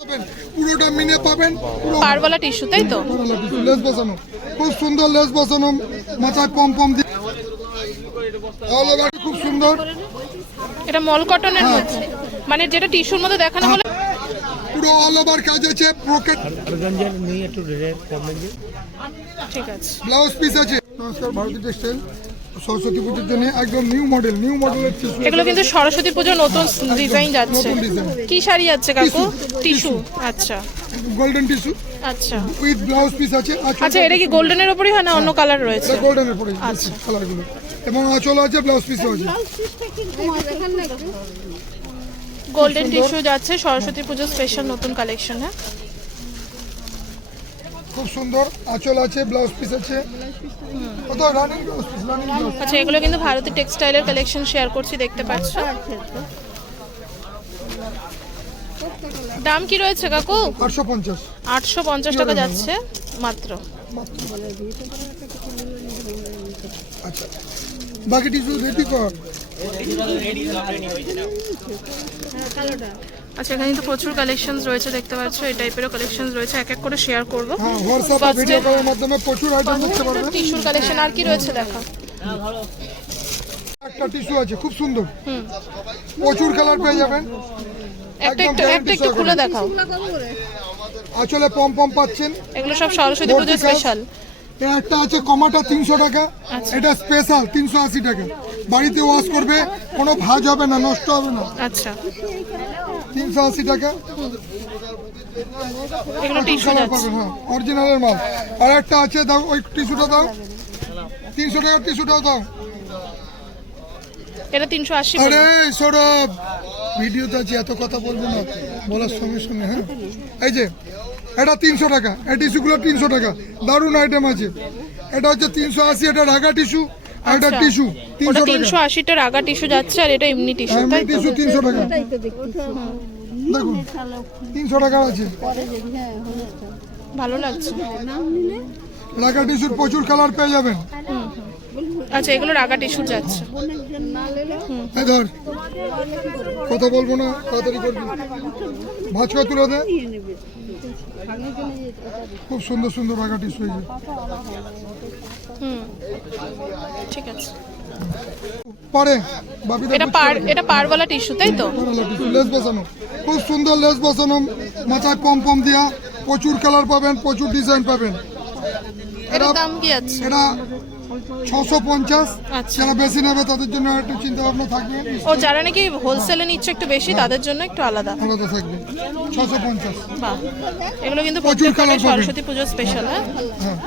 পাবেন পুরোটা মিনে পাবেন পুরো পারওয়ালা টিস্যু তাই তো? লেস বসানো। খুব সুন্দর লেস বসানো মাথায় পম পম দিয়ে খুব সুন্দর। এটা মল কটনের মধ্যে মানে যেটা টিস্যুর মধ্যে দেখানো হলো পুরো অল ওভার কাজ আছে পকেট অর্গানজার নেই একটু রেট কম ঠিক আছে। ব্লাউজ পিস আছে। নমস্কার ভারতী টেক্সটাইল। সরস্বতী পুজোর জন্য একদম নিউ মডেল নিউ মডেলের টিস্যু এগুলো কিন্তু সরস্বতী পুজো নতুন ডিজাইন যাচ্ছে। কি শাড়ি যাচ্ছে কাকু? টিস্যু আচ্ছা। গোল্ডেন টিস্যু আচ্ছা। উইথ ব্লাউজ পিস আছে আচ্ছা এটা কি গোল্ডেনের উপরই হয় না অন্য কালার রয়েছে? গোল্ডেনের পরে আচ্ছা। কালারগুলো এবং আঁচল আছে ব্লাউজ পিসও আছে। গোল্ডেন টিস্যু যাচ্ছে সরস্বতী পুজো স্পেশাল নতুন কালেকশন হ্যাঁ? খুব সুন্দর আঁচল আছে ব্লাউজ পিস আছে। কত? রানিং ব্লাউজ পিস রানিং আচ্ছা এগুলো কিন্তু ভারতী টেক্সটাইলের কালেকশন শেয়ার করছি দেখতে পাচ্ছ? দাম কি রয়েছে কাকু? আটশো পঞ্চাশ। আটশো পঞ্চাশ টাকা যাচ্ছে মাত্র। আচ্ছা। বাকি টিস্যু রেডি কর। আচ্ছা এখানে কিন্তু প্রচুর কালেকশন রয়েছে দেখতে পাচ্ছ এই টাইপেরও কালেকশন রয়েছে এক এক করে শেয়ার করব। হ্যাঁ ভিডিও মাধ্যমে প্রচুর আইটেম দেখতে পারবেন টিস্যুর কালেকশন আর কি রয়েছে দেখো। একটা টিস্যু আছে খুব সুন্দর। প্রচুর কালার পেয়ে যাবেন একটা একদম একটু একটা একটু খুলে দেখাও। আঁচলে পম পম পাচ্ছেন। এগুলো সব সরস্বতী পুজো স্পেশাল একটা আছে কমাটা তিনশো টাকা। আচ্ছা। এটা স্পেশাল তিনশো আশি টাকা। বাড়িতে ওয়াশ করবে কোনো ভাজ হবে না নষ্ট হবে না। আচ্ছা। তিনশো আশি টাকা। হ্যাঁ অরিজিনালের মাল। আর একটা আছে দাও ওই টিস্যুটা দাও। তিনশো টাকার টিস্যুটাও দাও। এটা তিনশো আশি আরে সৌরভ ভিডিওতে আছে এত কথা বলব না। বলার সঙ্গে সঙ্গে হ্যাঁ। এই যে এটা তিনশো টাকা এই টিস্যুগুলো তিনশো টাকা। দারুণ আইটেম আছে। এটা হচ্ছে তিনশো আশি এটা ঢাকা টিস্যু আর এটা আচ্ছা। টিস্যু ওটা তিনশো তিনশো টাকা আশিটা রাগা টিস্যু যাচ্ছে আর এটা এমনি টিস্যু এমনি তাই টিস্যু তিনশো টাকা। দেখুন তিনশো টাকা আছে। ভালো লাগছে। ঢাকা টিস্যুর প্রচুর কালার পেয়ে যাবেন। আচ্ছা এগুলো রাগা টিস্যু যাচ্ছে। ধর কথা বলব না তাড়াতাড়ি করবি। ভাজ করে তুলে দে। খুব সুন্দর সুন্দর ঢাকা টিস্যু এই ঠিক আছে। পারে এটা পার এটা পারওয়ালা টিস্যু তাই তো? লেস বসানো। খুব সুন্দর লেস বসানো মাথায় পম পম দিয়া প্রচুর কালার পাবেন প্রচুর ডিজাইন পাবেন। এটার দাম কি আছে? এটা ছশো পঞ্চাশ আচ্ছা। যারা বেশি নেবে তাদের জন্য একটু চিন্তা ভাবনা থাকবে। ও যারা নাকি হোলসেলে নিচ্ছে একটু বেশি তাদের জন্য একটু আলাদা। আলাদা থাকবে ছশো পঞ্চাশ। এগুলো কিন্তু প্রচুর পাবেন। সরস্বতী পুজো স্পেশাল হ্যাঁ? হ্যাঁ।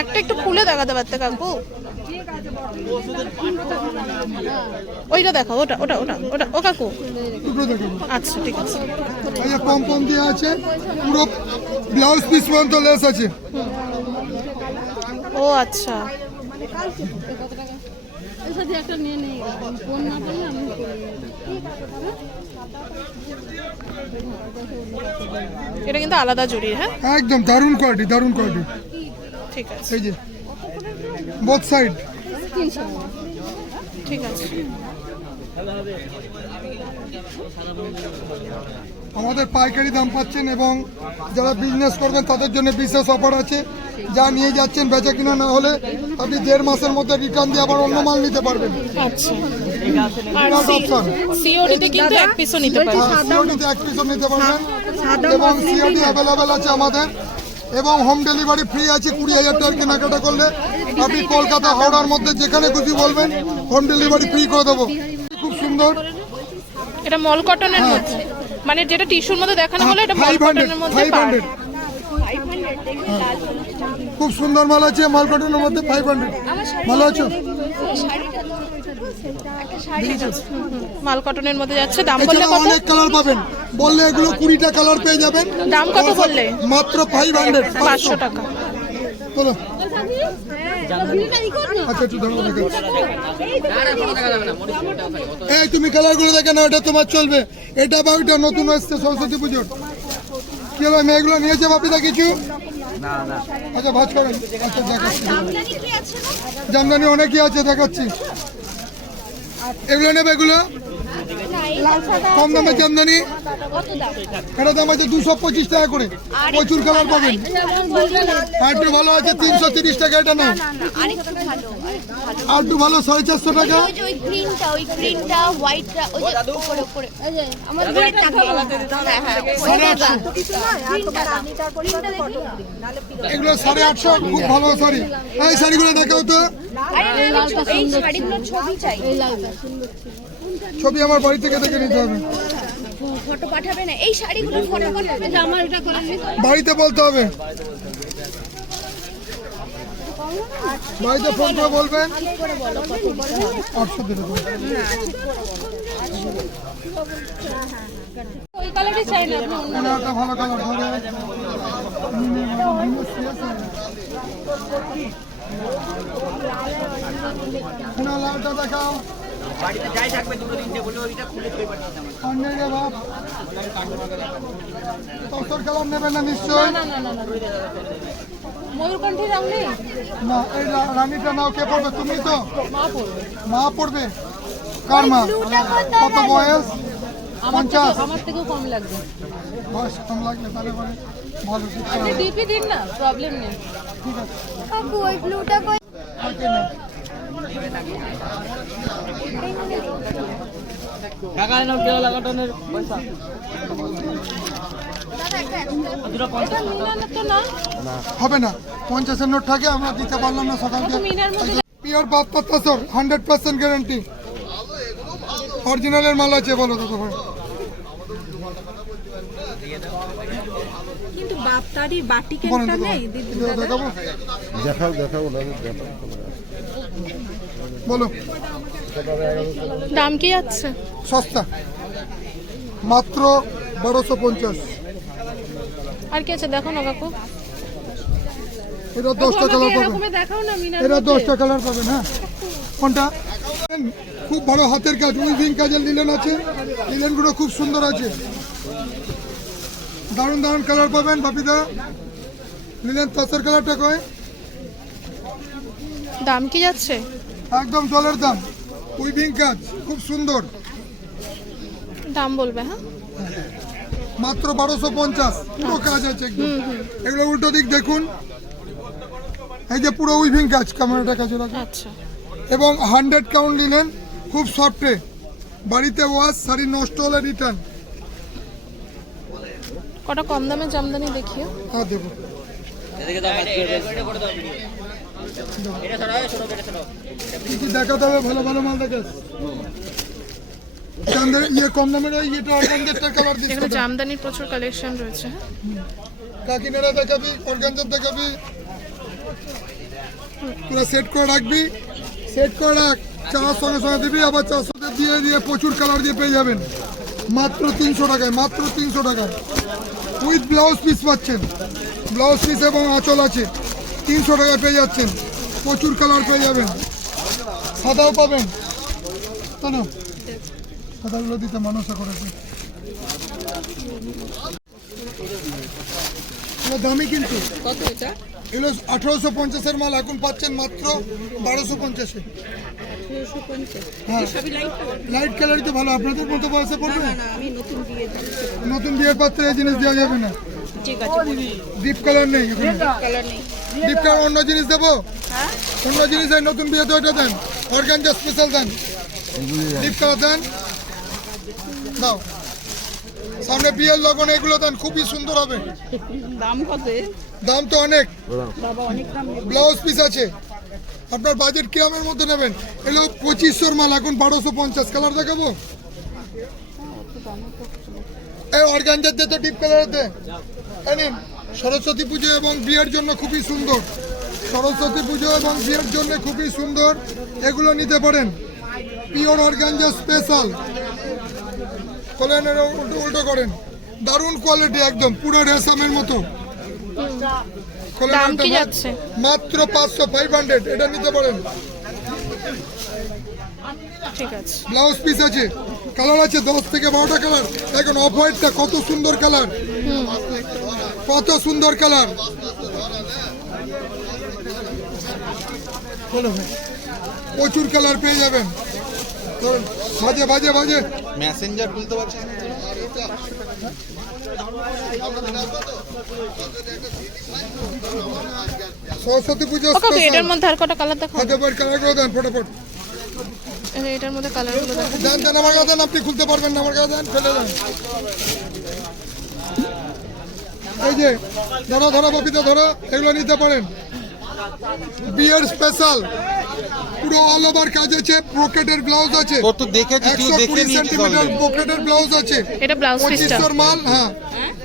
একটা একটু খুলে দেখাতে পারতে কাকু। ওইটা দেখো ওটা ওটা ওটা ওটা ও কাকু। আচ্ছা ঠিক আছে। এই পম পম দিয়ে আছে পুরো ব্লাউজ পিস পর্যন্ত লেস আছে। ও আচ্ছা। একটা নিয়ে নেই ফোন না পেলে আমি এটা কিন্তু আলাদা জুড়ি হ্যাঁ? একদম দারুণ কোয়ালিটি দারুণ কোয়ালিটি ঠিক আছে। এই যে বোথ সাইড ঠিক আছে। আমাদের পাইকারি দাম পাচ্ছেন এবং যারা বিজনেস করবেন তাদের জন্য বিশেষ অফার আছে। যা নিয়ে যাচ্ছেন বেচা কিনা না হলে আপনি দেড় মাসের মধ্যে রিটার্ন দিয়ে আবার অন্য মাল নিতে পারবেন। আচ্ছা। এক পিসও এক পিসও নিতে পারবেন। এবং সিওডি অ্যাভেলেবেল আছে আমাদের। এবং হোম ডেলিভারি ফ্রি আছে কুড়ি হাজার টাকার কেনাকাটা করলে। আপনি কলকাতা হাওড়ার মধ্যে যেখানে খুশি বলবেন হোম ডেলিভারি ফ্রি করে দেবো। খুব সুন্দর। এটা মল কটনের মধ্যে? মানে যেটা টিস্যুর মধ্যে দেখানো হলো এটা মল ফাইভ হান্ড্রেড কটনের মধ্যে ফাইভ পার। হান্ড্রেড খুব সুন্দর মাল আছে মাল কটনের মধ্যে ফাইভ হান্ড্রেড ভালো আছো? মাল কটনের মধ্যে যাচ্ছে। দাম বললে কত? অনেক কালার পাবেন। বললে এগুলো কুড়িটা কালার পেয়ে যাবেন। দাম কত বললে? মাত্র ফাইভ হান্ড্রেড পাঁচশো টাকা। বলো আচ্ছা। এই তুমি কালারগুলো দেখে না এটা তোমার চলবে। এটা বা ওইটা নতুন আসছে সরস্বতী পুজোর। কি হলো মেয়েগুলো নিয়েছে বাপিদা কিছু? আচ্ছা ভাজ করেন। আচ্ছা দেখাচ্ছি। জামদানি অনেকই আছে দেখাচ্ছি। এগুলো নেবে এগুলো? কম দামে এটা দাম আছে দুশো পঁচিশ টাকা করে। প্রচুর কালার পাবেন। আর একটু ভালো আছে তিনশো তিরিশ টাকা এটা নাও। না না আরেকটু ভালো আরেকটু সাড়ে চারশো টাকা। হ্যাঁ হ্যাঁ এগুলো সাড়ে আটশো খুব ভালো শাড়ি এই শাড়িগুলো দেখাও তো। এই শাড়িগুলোর ছবি চাই। ছবি আমার বাড়ি থেকে দেখে নিতে হবে। ফটো পাঠাবে না। এই শাড়িগুলোর ফটো পাঠাবে এটা করে বাড়িতে বলতে হবে। বাড়িতে ফোন করে বলবেন। আটশো দিলে ভালো কালার হবে? লালটা দেখাও? বাড়িতে যাই থাকবে দুটো তিনটে বলে ওইটা খুলে খুলে পাঠিয়ে দেবো আর নেই রে বাপ তসর কালার নেবেন না নিশ্চয়? না না না না ময়ূরকণ্ঠী রং নেই না এই রানীটা নাও কে পড়বে? তুমি তো? মা পড়বে। মা পড়বে? কার মা? কত বয়স? আমার পঞ্চাশ। আমার থেকেও কম লাগবে। বয়স কম লাগলে তাহলে পরে ভালো শিক্ষা আপনি হবে ডিপি দিন না প্রবলেম নেই। ঠিক আছে। কাকু ওই ব্লুটা কই? আর কে নেই? টাকা নাও কেলা লাগাটানোর পয়সা হবে না। পঞ্চাশের নোট থাকে আমরা দিতে পারলাম না সকাল তো থেকে মিনার মধ্যে পিওর বাপ্পা তাসর হান্ড্রেড পার্সেন্ট গ্যারান্টি অরিজিনালের মাল আছে বলো তো ভাই কিন্তু বাপ্তারি বাটি বলেন কেনটা নেই দেখাও। বলো। দাম কি যাচ্ছে? সস্তা। মাত্র বারোশো পঞ্চাশ। আর কি আছে? দেখো না কাকু। এটা দশটা কালার পাবেন এটা দশটা কালার পাবেন হ্যাঁ কোনটা? খুব বড় হাতের কাজ। উইভিং কাজের লিলেন আছে। লিলেনগুলো খুব সুন্দর আছে। দারুণ দারুণ কালার পাবেন বাপিদা। লিলেন তাসের কালারটা কয়? দাম কি যাচ্ছে? একদম জলের দাম। উইভিং কাজ খুব সুন্দর। দাম বলবে হ্যাঁ? মাত্র বারোশো পঞ্চাশ। পুরো কাজ আছে এগুলো উল্টো দিক দেখুন। এই যে পুরো উইভিং কাজ ক্যামেরাটা রাখুন। আচ্ছা। এবং হান্ড্রেড কাউন্ট নিলেন খুব সফটে বাড়িতে ওয়াশ শাড়ি নষ্ট হলে রিটার্ন। কটা কম দামে জামদানি দেখিও। হ্যাঁ দেবো। কিছু দেখাতে হবে ভালো ভালো মাল দেখাস ইয়ে কম দামের ওই ইয়েটা অর্গানজারটার কালার দিস এখানে জামদানির প্রচুর কালেকশন রয়েছে। দেখাবি অর্গানজার দেখাবি। পুরো সেট করে রাখবি। সেট করে রাখ। চার সঙ্গে সঙ্গে দিবি আবার দিয়ে দিয়ে প্রচুর কালার দিয়ে পেয়ে যাবেন। মাত্র তিনশো টাকায় মাত্র তিনশো টাকায়। উইথ ব্লাউজ পিস পাচ্ছেন। ব্লাউজ পিস এবং আঁচল আছে। তিনশো টাকায় পেয়ে যাচ্ছেন। প্রচুর কালার পেয়ে যাবেন। সাদাও পাবেন। না সাদাগুলো দিতে মানুষে করেছে। দামি কিন্তু। কত এটা? এগুলো আঠারোশো পঞ্চাশের মাল এখন পাচ্ছেন মাত্র বারোশো পঞ্চাশে। হ্যাঁ। লাইট কালারই তো ভালো। আপনাদের মতো বয়সে পড়বে? নতুন বিয়ে বিয়ের পাত্রে এই জিনিস দেওয়া যাবে না। ডিপ কালার নেই। ডিপ কালার অন্য জিনিস দেবো? অন্য জিনিস নতুন বিয়েতে ওইটা দেন। অর্গানজা স্পেশাল দেন ডিপ কালার দেন দাও সামনে বিয়ের লগন এগুলো দেন খুবই সুন্দর হবে। দাম কত? দাম তো অনেক। ব্লাউজ পিস আছে। আপনার বাজেট কিরামের মধ্যে নেবেন? এগুলো পঁচিশশোর মাল এখন বারোশো পঞ্চাশ। কালার দেখাবো? এই অর্গানজার দে তো ডিপ কালার দে। সরস্বতী পুজো এবং বিয়ের জন্য খুবই সুন্দর। সরস্বতী পুজো এবং বিয়ের জন্য খুবই সুন্দর। এগুলো নিতে পারেন। পিওর অর্গানজা স্পেশাল খোলেন এর উল্টো উল্টো করেন। দারুণ কোয়ালিটি একদম পুরো রেশমের মতো। মাত্র- পাঁচশো ফাইভ হান্ড্রেড এটা নিতে পারেন। ব্লাউজ পিস আছে কালার আছে দশ থেকে বারোটা কালার দেখুন অফ হোয়াইটটা কত সুন্দর কালার কত সুন্দর কালার প্রচুর কালার পেয়ে যাবেন। বাজে বাজে বাজে। মেসেঞ্জার খুলতে পারছেন সরস্বতী পুজো এটার মধ্যে আর কটা কালার দেখো বই কালারগুলো দেন ফটাফট। এটার মধ্যে কালারগুলো দেখো দেন দেন আমার কাছে দেন আপনি খুলতে পারবেন না আমার কাছে দেন ফেলে দেন। এই যে ধরো ধরো বাপিতে ধরো এগুলো নিতে পারেন। বিয়ের স্পেশাল পুরো অল ওভার কাজ আছে ব্রোকেটের ব্লাউজ আছে। তোর তো দেখেছি তুই একশো দেখে নিয়েছিস সেন্টিমিটার। ব্রোকেটের ব্লাউজ আছে। এটা ব্লাউজ পিসটা মাল হ্যাঁ।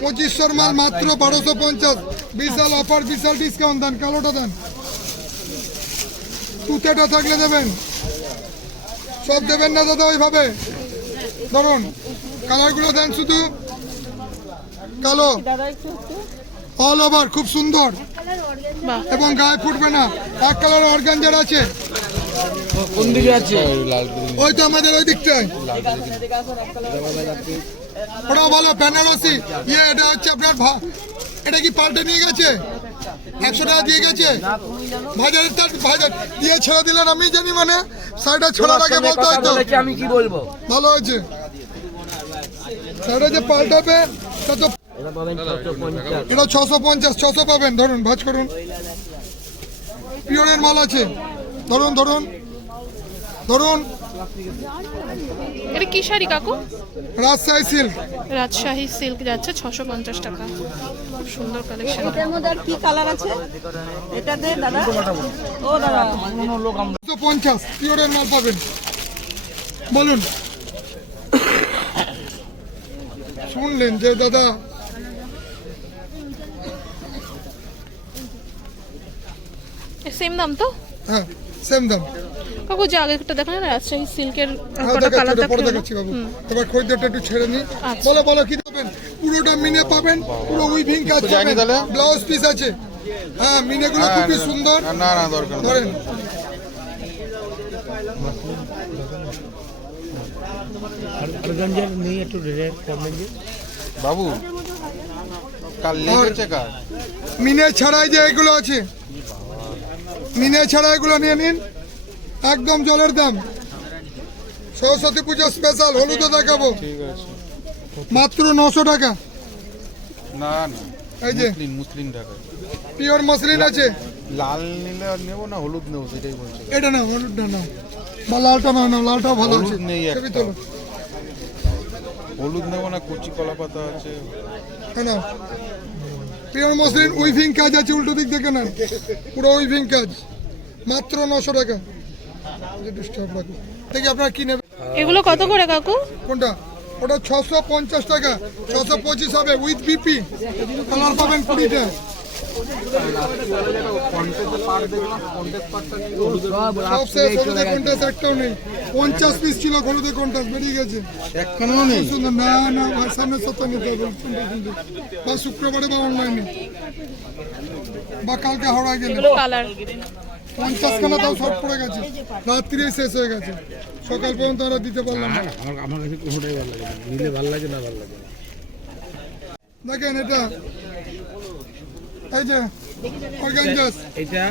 পঁচিশশোর মাল মাত্র বারোশো পঞ্চাশ। বিশাল অফার বিশাল ডিসকাউন্ট দেন কালোটা দেন। তুতেটা থাকলে দেবেন। সব দেবেন না দাদা ওইভাবে। ধরুন কালারগুলো দেন শুধু। কালো। দাদা একটু একটু অল ওভার খুব সুন্দর। এবং গায়ে ফুটবে না। এক কালার অর্গানজার আছে। কোন দিকে আছে? ওই তো আমাদের ওই দিকটায়। ওটা ভালো বেনারসি ইয়ে এটা হচ্ছে আপনার ভা- এটা কি পাল্টে নিয়ে গেছে? একশো টাকা দিয়ে গেছে? ভাজারের তার ভাজার দিয়ে ছেড়ে দিলেন আমি জানি মানে। শাড়িটা ছোড়ার আগে বলতে হয়তো। আমি কি বলব? ভালো হয়েছে। শাড়িটা যে পাল্টাবে তা তো এটা ছশো পঞ্চাশ। ছশো পাবেন ধরুন ভাজ করুন। পিওরের মাল আছে। ধরুন ধরুন ধরুন। এটা কি শাড়ি কাকু? রাজশাহী সিল্ক। রাজশাহী সিল্ক যাচ্ছে ছশো পঞ্চাশ টাকা। খুব সুন্দর কালেকশন এটার মধ্যে আর কি কালার আছে? এটা দে দাদা। ও দাদা। পঞ্চাশ পিওরের মাল পাবেন। বলুন। শুনলেন যে দাদা সেম দাম তো? হ্যাঁ সেম দাম। কাকু যে আগেরটা দেখো না রাজশাহী সিল্কের হ্যাঁ কটা কালার পরে দেখাচ্ছি বাবু। এবার খরিদ্দারটা একটু ছেড়ে নিই আচ্ছা। বলো বলো কি দেবেন? পুরোটা মিনে পাবেন পুরো উইভিং কাজ পাবেন। ব্লাউজ পিস আছে। হ্যাঁ মিনেগুলো খুবই সুন্দর। না না দরকার ধরেন। বাবু কাল কার? মিনে ছাড়াই যে এগুলো আছে। মিনে ছাড়া এগুলো নিয়ে নিন। একদম জলের দাম। সরস্বতী পুজো স্পেশাল হলুদও দেখাবো। ঠিক আছে। মাত্র নশো টাকা। না না। এই যে। Muslin muslin Dhaka pure muslin আছে। লাল নিলে আর নেব না হলুদ নেব সেটাই বলছে। এটা না হলুদটা না বা লালটা না না লালটা ভালো আছে। নেই ছবি তোলো। হলুদ নেব না কচি কলা পাতা আছে। হ্যাঁ না পিওর মসলিন উইভিং কাজ আছে উল্টো দিক দেখে নেন। পুরো উইভিং কাজ। মাত্র নশো টাকা। ডিস্টার্ব দেখি আপনারা কি নেবেন? এগুলো কত করে কাকু? কোনটা? ওটা ছশো পঞ্চাশ টাকা। ছশো পঁচিশ হবে উইথ বিপি কালার পাবেন কুড়িটা। সব পঞ্চাশ পিস ছিল বেরিয়ে গেছে না শুক্রবারে বা অনলাইনে বা কালকে হাওড়া গেলে পঞ্চাশ খানা তাও শর্ট পড়ে গেছে রাত্রিই শেষ হয়ে গেছে সকাল পর্যন্ত আমরা দিতে পারলাম না। দেখেন এটা এই যে অর্গানজাস এটা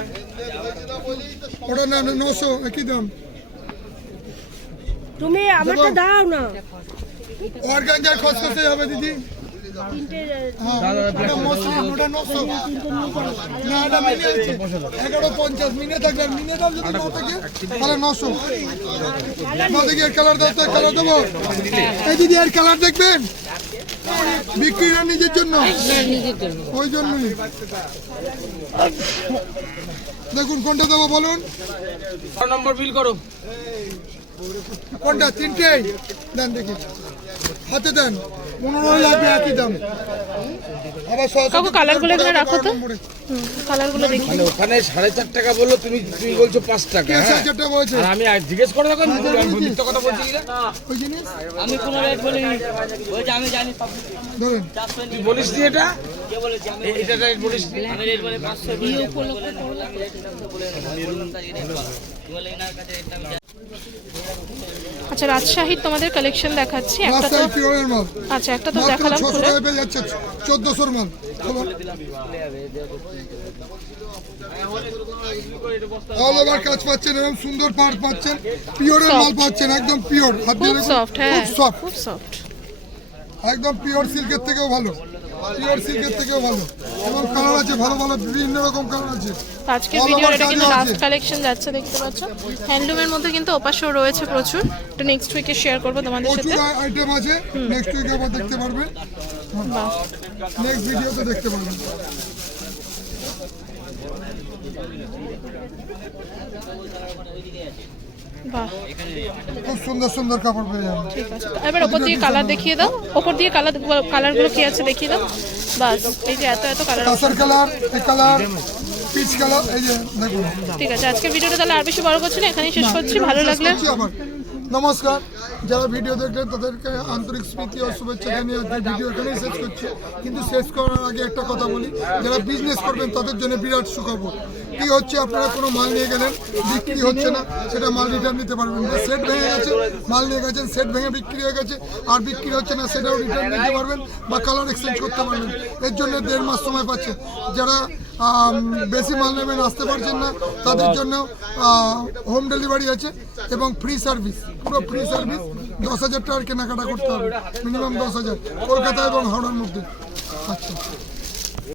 ওটার নাম নশো একই দাম। তুমি আমারটা দাও না। অর্গানজার খসখসে হবে দিদি। এগারো পঞ্চাশ মিনে যদি না থাকে তাহলে নশো। দেখি এর কালার দাও তো কালার দেবো। এই দিদি এর কালার দেখবেন? বিক্রি না নিজের জন্য। ওই জন্যই। দেখুন কোনটা দেবো বলুন? নম্বর বিল করো। কোনটা? তিনটেই? দেন দেখি। হাতে দেন। পনেরো লাগবে একই দাম। কাকু, কালারগুলো এখানে রাখো তো। কালারগুলো দেখি। মানে ওখানে সাড়ে চার টাকা বলল তুমি তুমি বলছো পাঁচ টাকা হ্যাঁ? আর আমি আজ জিজ্ঞেস করে দেখো মিথ্যা কথা বলছি কিনা? আমি কোনো রেট বলিনি। ওই যে আমি জানি সব। ধরেন। তুই বলিস এটা? এটা রেট বলিস আমি রেট বলে পাঁচশো আচ্ছা রাজশাহীর তোমাদের কালেকশন দেখাচ্ছি। একটা তো পিওরের মাল। আচ্ছা একটা তো দেখালাম খুলে। টাকা পেয়ে যাচ্ছে চোদ্দশোর মাল। অল ওভার কাজ পাচ্ছেন এবং সুন্দর পার্ট পাচ্ছেন। পিওরের মাল পাচ্ছেন একদম পিওর হাত দিয়ে খুব সফট হ্যাঁ খুব সফট একদম পিওর সিল্কের থেকেও ভালো। পিওর সিল্কের থেকেও ভালো। এবং কালার আছে ভালো ভালো বিভিন্ন রকম কালার আছে। আজকের ভিডিওর এটা কিন্তু লাস্ট কালেকশন যাচ্ছে দেখতে পাচ্ছ। হ্যান্ডলুমের মধ্যে কিন্তু ওপাশেও রয়েছে প্রচুর। এটা নেক্সট উইকে শেয়ার করব তোমাদের সাথে। আইটেম আছে। নেক্সট উইকে আবার দেখতে পারবেন নেক্সট ভিডিওতে দেখতে পারবেন বাহ খুব সুন্দর সুন্দর কাপড় পেয়ে যাবেন। ঠিক আছে। এবার ওপর দিয়ে কালার দেখিয়ে দাও। ওপর দিয়ে কালার কালারগুলো কি আছে দেখিয়ে দাও। বাস এই যে এত এত কালার কাঁসার কালার এই কালার পিচ কালার এই যে দেখুন। ঠিক আছে আজকের ভিডিওটা তাহলে আর বেশি বড় করছি না এখানেই শেষ করছি ভালো লাগলে। নমস্কার। যারা ভিডিও দেখলেন তাদেরকে আন্তরিক স্মৃতি ও শুভেচ্ছা জানিয়ে ভিডিও এখানেই শেষ করছি। কিন্তু শেষ করার আগে একটা কথা বলি যারা বিজনেস করবেন তাদের জন্য বিরাট সুখবর। কি হচ্ছে, আপনারা কোনো মাল নিয়ে গেলেন, বিক্রি হচ্ছে না, সেটা মাল রিটার্ন নিতে পারবেন বা সেট ভেঙে গেছে, মাল নিয়ে গেছেন সেট ভেঙে বিক্রি হয়ে গেছে, আর বিক্রি হচ্ছে না, সেটাও রিটার্ন নিতে পারবেন বা কালার এক্সচেঞ্জ করতে পারবেন। এর জন্য দেড় মাস সময় পাচ্ছে। যারা বেশি মাল নেবেন, আসতে পারছেন না, তাদের জন্য হোম ডেলিভারি আছে এবং ফ্রি সার্ভিস পুরো ফ্রি সার্ভিস দশ হাজার টাকার কেনাকাটা করতে হবে। মিনিমাম দশ হাজার। কলকাতা এবং হাওড়ার মধ্যে। আচ্ছা।